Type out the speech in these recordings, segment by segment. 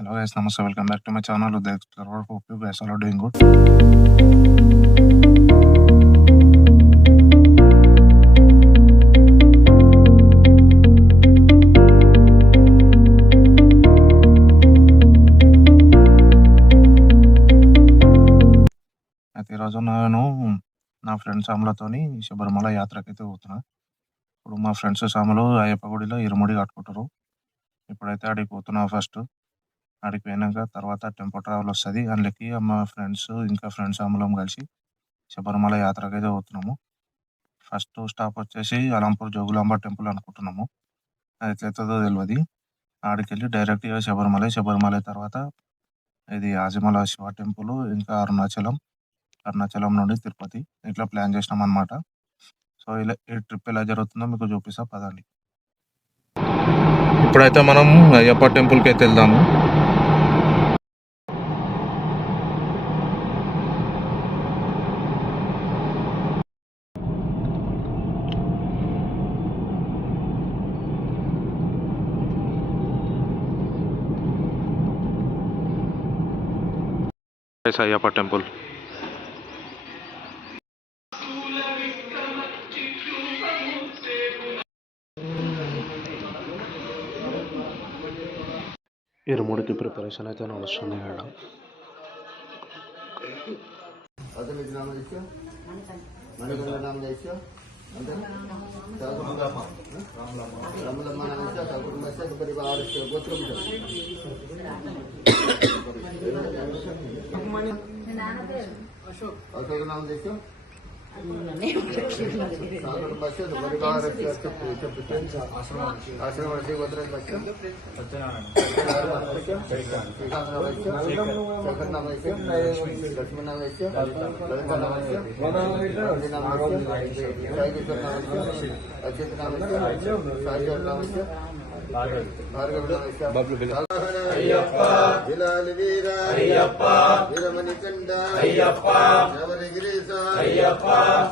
Hello guys, namaste. Welcome back to my channel, Uday Explorer. Hope you guys are doing good. అయితే ఈరోజు నేను నా friends సాములతోని Sabarimala యాత్రకైతే పోతున్నా. ఇప్పుడు మా ఫ్రెండ్స్ సాములు అయ్యప్ప గుడిలో ఇరుముడి కట్టుకుంటారు. ఇప్పుడైతే ఆడికి పోతున్నా ఫస్ట్. ఆడికి పోయినాక తర్వాత టెంపో ట్రావెల్ వస్తుంది. అందులోకి మా ఫ్రెండ్స్ ఇంకా ఫ్రెండ్స్ సాములం కలిసి శబరిమల యాత్రకైతే పోతున్నాము. ఫస్ట్ స్టాప్ వచ్చేసి అలంపూర్ జోగులాంబ టెంపుల్ అనుకుంటున్నాము. అది ఎట్లయితుందో తెలియదు. ఆడికి వెళ్ళి డైరెక్ట్గా శబరిమల తర్వాత ఇది ఆజిమల శివ టెంపుల్, ఇంకా అరుణాచలం నుండి తిరుపతి ఇట్లా ప్లాన్ చేసినాం అనమాట. సో ఇలా ఈ ట్రిప్ ఎలా జరుగుతుందో మీకు చూపిస్తా పదండి. ఇప్పుడైతే మనం అయ్యప్ప టెంపుల్కి అయితే వెళ్దాము. అయ్యప్ప టెంపుల్ ఇరుముడికి ప్రిపరేషన్ అయితే నడుస్తుంది ఇక్కడ.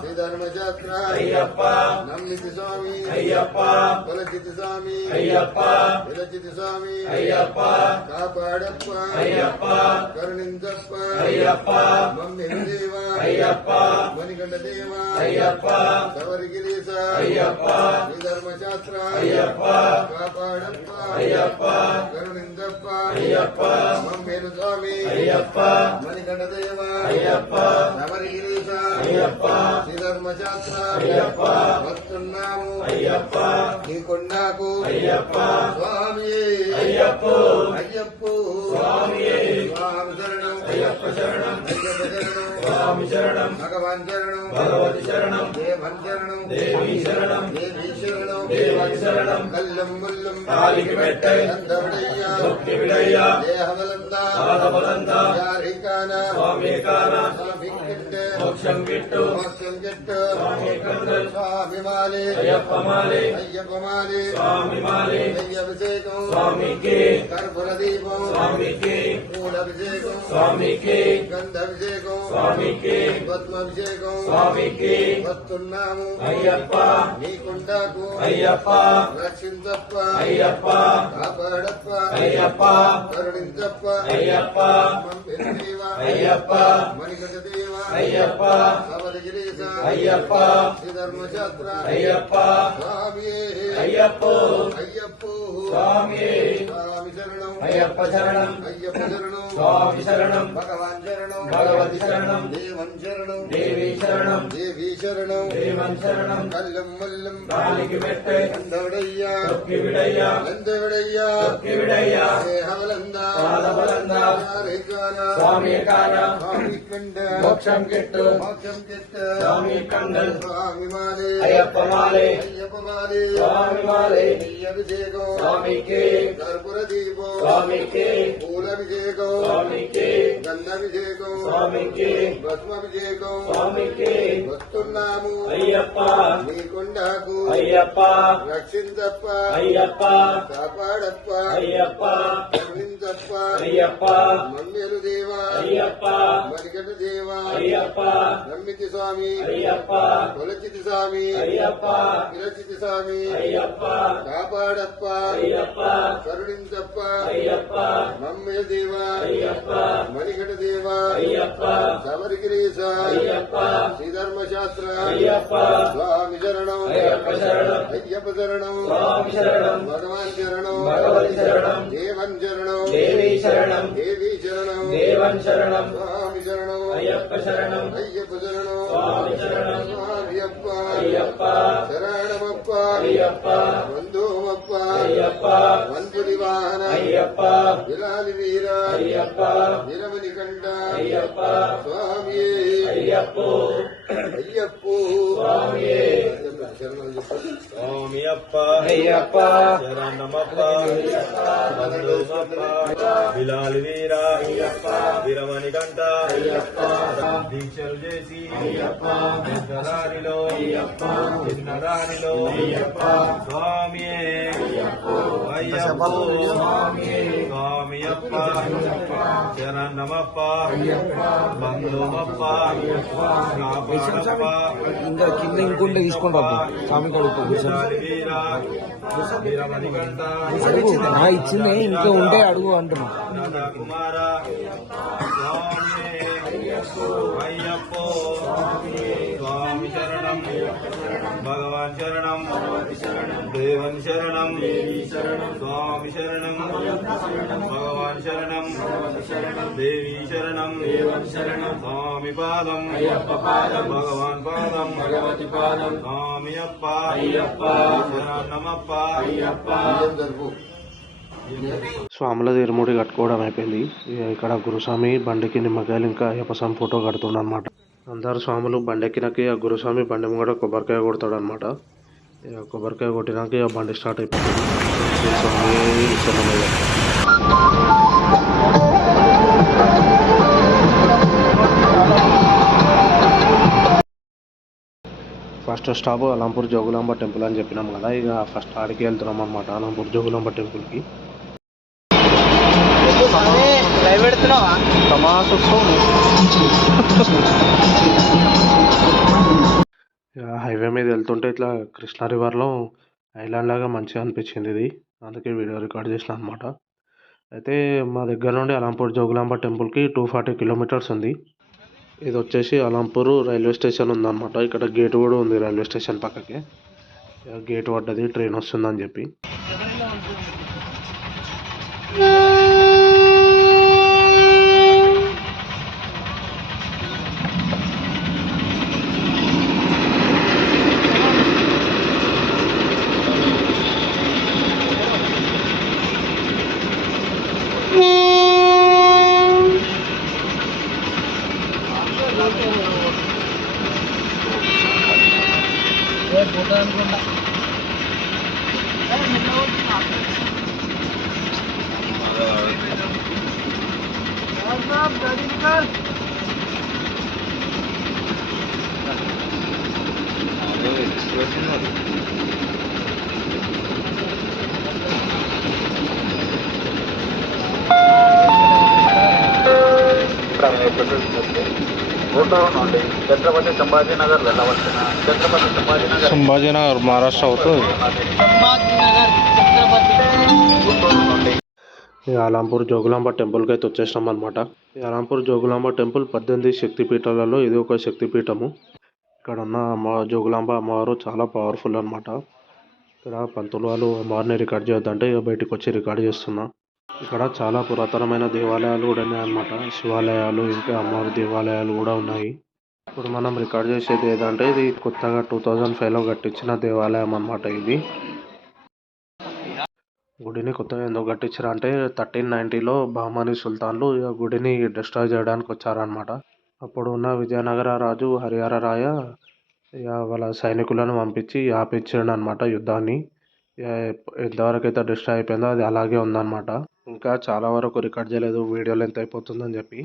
శ్రీధర్మశాస్త్ర నమ్మితి స్వామి కొలచితి స్వామి విరచితి స్వామి కాపాడప్ప కరుణించప్ప మమ్మిని దేవ మణికంఠ దేవ శబరిగిరీశ శ్రీధర్మశాస్త్ర కాపాడప్ప కరుణించప్ప మమ్మిని స్వామి మణికంఠ దేవ శబరిగిరీశ శ్రీధర్మశాస్త్ర వస్తున్నాము నీ కొండాకు స్వామి అయ్యప్ప స్వామి శరణం అయ్యప్ప శరణం స్వామి శరణం భగవాన్ శరణం భగవతి శరణం దేవన్ శరణం దేవి శరణం దేవన్ శరణం కల్లం ముల్లం కాలికి పెట్టై అందవడయ్యా విడయ్యా దేహబలందా పాదబలందా యారికాన స్వామి కాన స్వామి కిట్టు మోక్షం కిట్టు స్వామి కందల్ స్వామి మాలే అయ్యప్ప మాలే స్వామి మాలే అయ్యభిషేకం స్వామికి కర్పూర దీపం స్వామికి పూలభిషేకం స్వామికి గంధాభిషేకం స్వామికి పద్మాభిషేకం స్వామికి వస్తున్నాము అయ్యప్ప నీకుండాకు అయ్యప్ప రక్షించప్ప అయ్యప్ప కాపాడప్ప అయ్యప్ప కరుణించప్ప అయ్యప్ప మంపిన దేవ అయ్యప్ప మణికంఠ దేవ అయ్యప్ప శబరిగిరీశ అయ్యప్ప శ్రీధర్మశాస్త్ర అయ్యప్ప స్వామి అయ్యప్ప స్వామి శరణం అయ్యప్ప శరణం స్వామి శరణం భగవాన్ శరణం భగవతి శరణం దేవన్ శరణం దేవి శరణం దేవన్ శరణం కల్లం మల్లం కాలికి పెట్టై అందవడయ్యా విడయ్యా దేహబలందా పాదబలందా స్వామి కాన స్వామి కండ మోక్షం కిట్టు స్వామి కండల్ స్వామి మాలే అయ్యప్ప మాలే స్వామి మాలే అయ్యభిషేకం స్వామికి కర్పూర దీపం స్వామికి పూల జలాభిషేకం గంధాభిషేకం భస్మాభిషేకం వస్తున్నాము నీ కొండకు రక్షించప్ప కాపాడప్ప కరుణించప్ప మమ్మేలు దేవా మరిగడ్డ దేవా నమ్మితి స్వామి కొలచితి స్వామి విరచితి స్వామి కాపాడప్ప కరుణించప్ప మమ్మేలు దేవా మణిగడ్డ దేవా శబరిగిరీశ శ్రీధర్మశాస్త్ర స్వామి శరణం అయ్యప్ప శరణం భగవాన్ శరణం దేవన్ శరణం దేవీ శరణం స్వామి శరణం అయ్యప్ప శరణం స్వామియప్ప శరణమప్ప బంధుమప్ప మంతుడి వాహన విలాలి వీర విరమణి కండ స్వామియే అయ్యప్పో స్వామియప్ప శరణమప్ప బంధుమప్ప విలాలి వీర విరమణి కంట దీక్షలు చేసి పెద్దదానిలో చిన్నదానిలో స్వామియే అయ్యప్పో స్వామియప్ప శరణమప్ప బంధుమప్ప కాపాడప్ప ఇంకా కింద ఇంకొంటే తీసుకుంటా స్వామి కొడుకు విరమణి కంట ఇచ్చింది ఇంకా ఉంటే అడుగు అంటున్నా కుమార అయ్యప్పో స్వామి శరణం భగవాన్ శరణం దేవన్ శరణం స్వామి శరణం భగవాన్ శరణం దేవీ శరణం స్వామి పాదం భగవాన్ పాదం స్వామి అప్ప శరణమప్ప స్వాములది ఇరుముడి కట్టుకోవడం అయిపోయింది. ఇక్కడ గురుస్వామి బండికి నిమ్మకాయలు ఇంకా అయ్యప్ప స్వామి ఫోటో కడుతుండ అనమాట. అందరు స్వాములు బండెక్కినాక ఆ గురుస్వామి బండి ముంగడ కొబ్బరికాయ కొడతాడు అనమాట. కొబ్బరికాయ కొట్టినాక ఆ బండి స్టార్ట్ అయిపోతుంది. First stop Alampur Jogulamba temple అని చెప్పినాం కదా, ఇక ఫస్ట్ ఆడికి వెళ్తున్నాం అనమాట అలంపూర్ జోగులాంబ టెంపుల్కి. హైవే మీద వెళ్తుంటే ఇట్లా కృష్ణా రివర్లో ఐలాండ్ లాగా మంచిగా అనిపించింది ఇది, అందుకే వీడియో రికార్డ్ చేసిన అనమాట. అయితే మా దగ్గర నుండి అలంపూర్ జోగులాంబ టెంపుల్కి 240 కిలోమీటర్స్ ఉంది. ఇది వచ్చేసి అలంపూర్ రైల్వే స్టేషన్ ఉందన్నమాట. ఇక్కడ గేట్ కూడా ఉంది రైల్వే స్టేషన్ పక్కకి. గేట్ పడ్డది, ట్రైన్ వస్తుందని చెప్పి. గుంటూరు నుండి ఛత్రపతి సంభాజీనగర్ వెళ్ళవలసిన సంభాజీనగర్ మహారాష్ట్ర అవుతుంది. గుంటూరు నుండి ఈ అలంపూర్ జోగులాంబ టెంపుల్కి అయితే వచ్చేసినాం అనమాట. ఈ అలంపూర్ జోగులాంబ టెంపుల్ 18 శక్తిపీఠాలలో ఇది ఒక శక్తిపీఠము. ఇక్కడ ఉన్న జోగులాంబ అమ్మవారు చాలా పవర్ఫుల్ అనమాట. ఇక్కడ పంతులు వాళ్ళు అమ్మవారిని రికార్డ్ చేయొద్దంటే ఇక బయటకు వచ్చి రికార్డ్ చేస్తున్నా. ఇక్కడ చాలా పురాతనమైన దేవాలయాలు కూడా ఉన్నాయన్నమాట. శివాలయాలు ఇంకా అమ్మవారి దేవాలయాలు కూడా ఉన్నాయి. ఇప్పుడు మనం రికార్డ్ చేసేది ఏదంటే ఇది కొత్తగా 2005లో కట్టించిన దేవాలయం అన్నమాట. ఇది గుడిని కొత్తగా ఎందుకు కట్టించారు అంటే 1390లో బహమనీ సుల్తాన్లు ఈ గుడిని డిస్ట్రాయ్ చేయడానికి వచ్చారనమాట. అప్పుడు ఉన్న విజయనగర రాజు హరిహర రాయ వాళ్ళ సైనికులను పంపించి ఆపించాడు అనమాట యుద్ధాన్ని. ఎంతవరకు అయితే డిస్ట్రాయ్ అయిపోయిందో అది అలాగే ఉందన్నమాట. ఇంకా చాలా వరకు రికార్డ్ చేయలేదు, వీడియో లెంత్ అయిపోతుందని చెప్పి.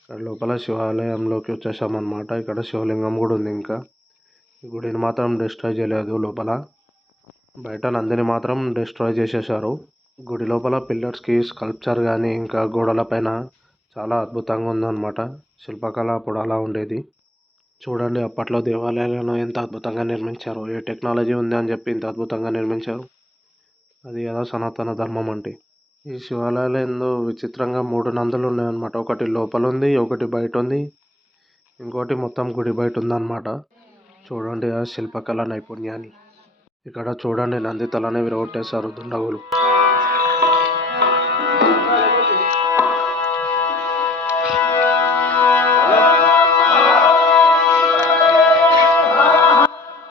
ఇక్కడ లోపల శివాలయంలోకి వచ్చేసామన్నమాట. ఇక్కడ శివలింగం కూడా ఉంది. ఇంకా ఈ గుడిని మాత్రం డిస్ట్రాయ్ చేయలేదు. లోపల బయట నందిని మాత్రం డిస్ట్రాయ్ చేసేసారు. గుడి లోపల పిల్లర్స్కి స్కల్ప్చర్ కానీ ఇంకా గోడల పైన చాలా అద్భుతంగా ఉందన్నమాట. శిల్పకళ అప్పుడు అలా ఉండేది. చూడండి అప్పట్లో దేవాలయాలను ఎంత అద్భుతంగా నిర్మించారు. ఏ టెక్నాలజీ ఉంది అని చెప్పి ఇంత అద్భుతంగా నిర్మించారు. అది కదా సనాతన ధర్మం అంటే. ఈ శివాలయాలు ఎంతో విచిత్రంగా 3 నందులు ఉన్నాయన్నమాట. ఒకటి లోపల ఉంది, ఒకటి బయట ఉంది, ఇంకోటి మొత్తం గుడి బయట ఉందన్నమాట. చూడండి ఆ శిల్పకళ నైపుణ్యాన్ని. ఇక్కడ చూడండి నంది తలనే విరగొట్టేశారు దుండగులు.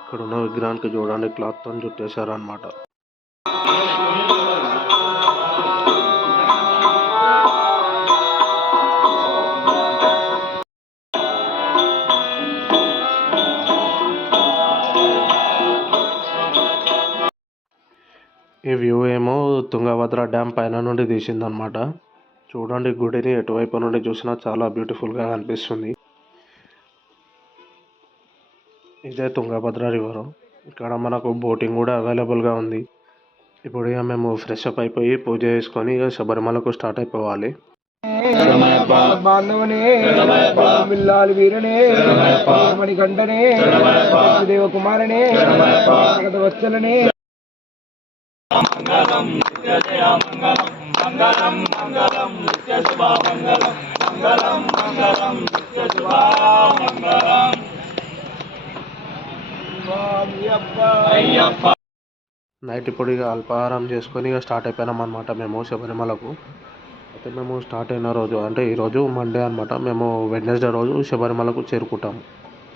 ఇక్కడ ఉన్న విగ్రహానికి చూడండి క్లాత్తో చుట్టేశారు అన్నమాట. ఈ వ్యూ ఏమో తుంగభద్ర డ్యామ్ పైన నుండి తీసిందనమాట. చూడండి గుడిని ఎటువైపు నుండి చూసినా చాలా బ్యూటిఫుల్గా కనిపిస్తుంది. ఇదే తుంగభద్ర రివర్. ఇక్కడ మనకు బోటింగ్ కూడా అవైలబుల్గా ఉంది. ఇప్పుడు ఇక మేము ఫ్రెష్ అప్ అయిపోయి పూజ చేసుకొని ఇక శబరిమలకు స్టార్ట్ అయిపోవాలి. బాంధవనే బిల్లాలి వీరనే మణికంఠనే దేవకుమారనే వచ్చలనే మంగళం నిత్యజయ మంగళం మంగళం మంగళం నిత్యశుభ మంగళం మంగళం మంగళం నిత్యశుభ మంగళం అయ్యప్ప. నైట్ ఇప్పుడు ఇక అల్పాహారం చేసుకొని ఇక స్టార్ట్ అయిపోయినాం అనమాట మేము శబరిమలకు. అయితే మేము స్టార్ట్ అయిన రోజు అంటే ఈరోజు మండే అనమాట. మేము వెడ్నెస్డే రోజు శబరిమలకు చేరుకుంటాము.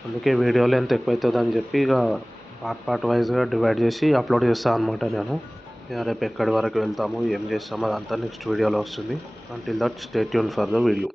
అందుకే వీడియోలు ఎంత ఎక్కువ అవుతుంది అని చెప్పి ఇక పార్ట్ వైజ్గా డివైడ్ చేసి అప్లోడ్ చేస్తాను అనమాట నేను. రేపు ఎక్కడి వరకు వెళ్తాము, ఏం చేస్తాము అదంతా నెక్స్ట్ వీడియోలో వస్తుంది. Until that stay tune for the video.